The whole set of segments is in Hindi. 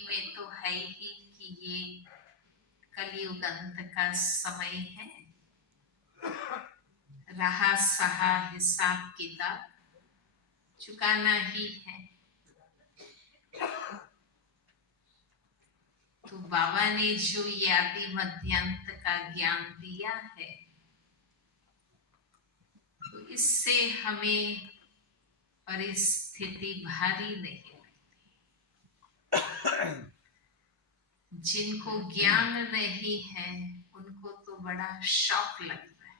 में तो है ही कि ये कलयुग अंत का समय है। रहा सहा हिसाब किताब चुकाना ही है। तो बाबा ने जो ये आदि मध्यांत का ज्ञान दिया है, तो इससे हमें परिस्थिति भारी नहीं लगती। जिनको ज्ञान नहीं है उनको तो बड़ा शौक लगता है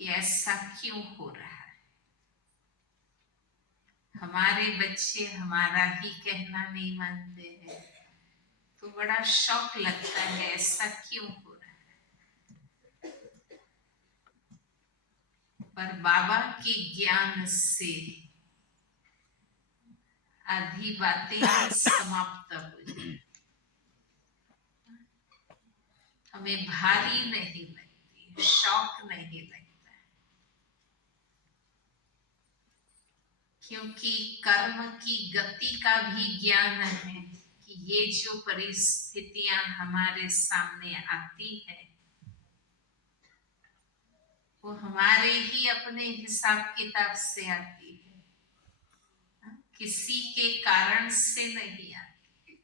कि ऐसा क्यों हो रहा है। हमारे बच्चे हमारा ही कहना नहीं मानते हैं तो बड़ा शौक लगता है ऐसा क्यों हो रहा है। पर बाबा के ज्ञान से आधी बातें ही समाप्त हो जाती, हमें भारी नहीं लगती, शौक नहीं लगता, क्योंकि कर्म की गति का भी ज्ञान है कि ये जो परिस्थितियां हमारे सामने आती है वो हमारे ही अपने हिसाब किताब से आती है, किसी के कारण से नहीं आती।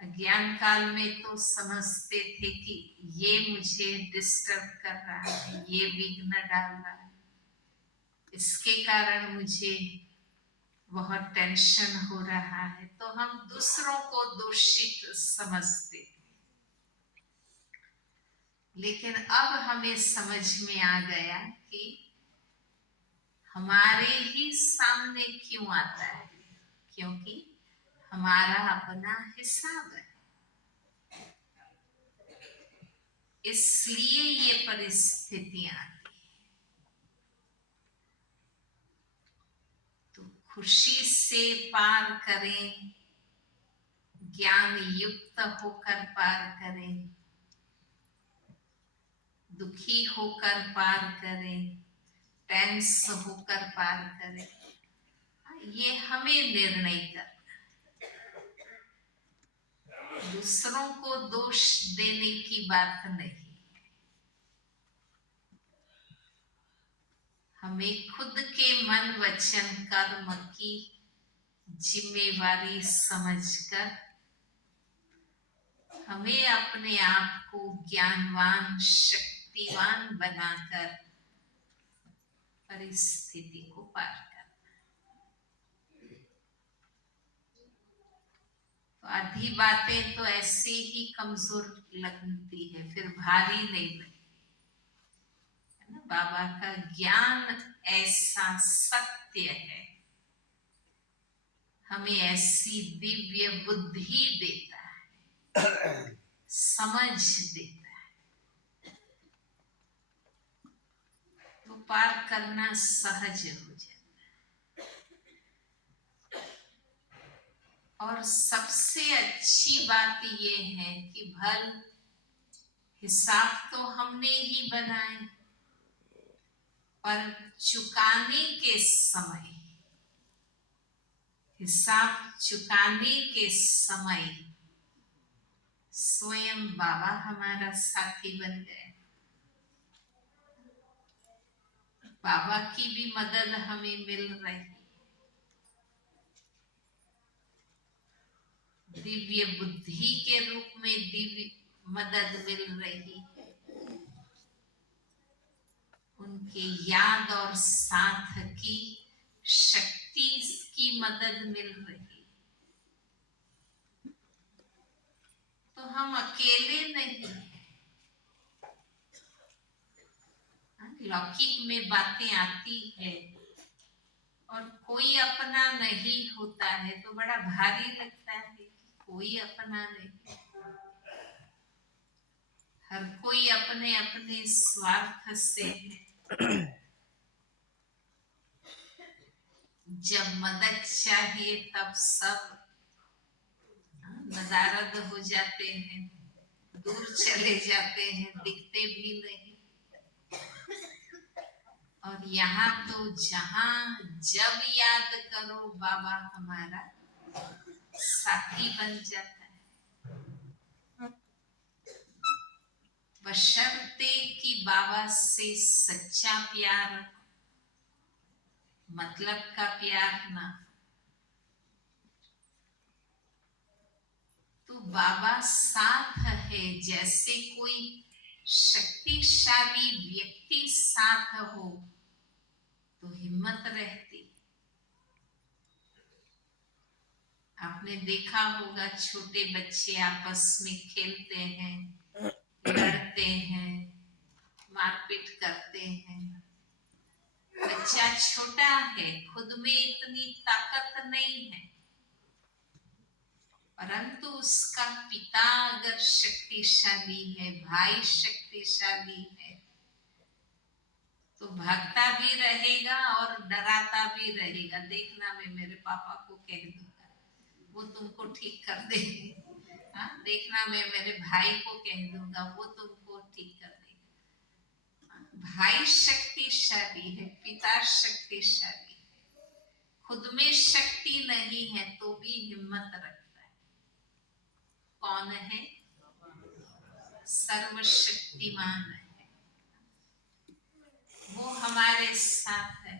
अज्ञान काल में तो समझते थे कि ये मुझे डिस्टर्ब कर रहा है, ये विघ्न डाल रहा है, इसके कारण मुझे बहुत टेंशन हो रहा है, तो हम दूसरों को दोषित समझते थे। लेकिन अब हमें समझ में आ गया कि हमारे ही सामने क्यों आता है, क्योंकि हमारा अपना हिसाब है, इसलिए ये परिस्थितियां आती है। तो खुशी से पार करें, ज्ञान युक्त होकर पार करें, दुखी होकर पार करें, टेंस होकर पार करें, ये हमें निर्णय करना। दूसरों को दोष देने की बात नहीं, हमें खुद के मन वचन कर्म की जिम्मेवारी समझकर हमें अपने आप को ज्ञानवान शक्तिवान बनाकर परिस्थिति को पार करना। तो आधी बातें तो ऐसे ही कमजोर लगती है, फिर भारी नहीं लगती है ना। बाबा का ज्ञान ऐसा सत्य है, हमें ऐसी दिव्य बुद्धि देता है, समझ देता है, तो पार करना सहज हो जाता है। और सबसे अच्छी बात ये है कि भल हिसाब तो हमने ही बनाए, पर चुकाने के समय, हिसाब चुकाने के समय स्वयं बाबा हमारा साथी बन गए। बाबा की भी मदद हमें मिल रही, दिव्य बुद्धि के रूप में दिव्य मदद मिल रही है, उनके याद और साथ की शक्ति की मदद मिल रही। तो हम अकेले नहीं हैं। लौकिक में बातें आती है और कोई अपना नहीं होता है तो बड़ा भारी लगता है कि कोई अपना नहीं, हर कोई अपने अपने स्वार्थ से है। जब मदद चाहिए तब सब नदारद हो जाते हैं, दूर चले जाते हैं, दिखते भी नहीं। और यहाँ तो जहां जब याद करो बाबा हमारा साथी बन जाता है, बशर्ते कि बाबा से सच्चा प्यार, मतलब का प्यार ना। तो बाबा साथ है, जैसे कोई शक्तिशाली व्यक्ति साथ हो तो हिम्मत रहती। आपने देखा होगा छोटे बच्चे आपस में खेलते हैं, लड़ते हैं, मारपीट करते हैं। बच्चा छोटा है, खुद में इतनी ताकत नहीं है, परंतु उसका पिता अगर शक्तिशाली है, भाई शक्तिशाली है, तो भागता भी रहेगा और डराता भी रहेगा। देखना मैं मेरे पापा को कह दूंगा, वो तुमको ठीक कर देंगे। हाँ, देखना मैं मेरे भाई को कह दूंगा, वो तुमको ठीक कर देगा। भाई शक्तिशाली है, पिता शक्तिशाली है, खुद में शक्ति नहीं है तो भी हिम्मत रखता है। कौन है? सर्वशक्तिमान है, वो हमारे साथ है,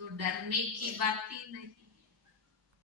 तो डरने की बात ही नहीं।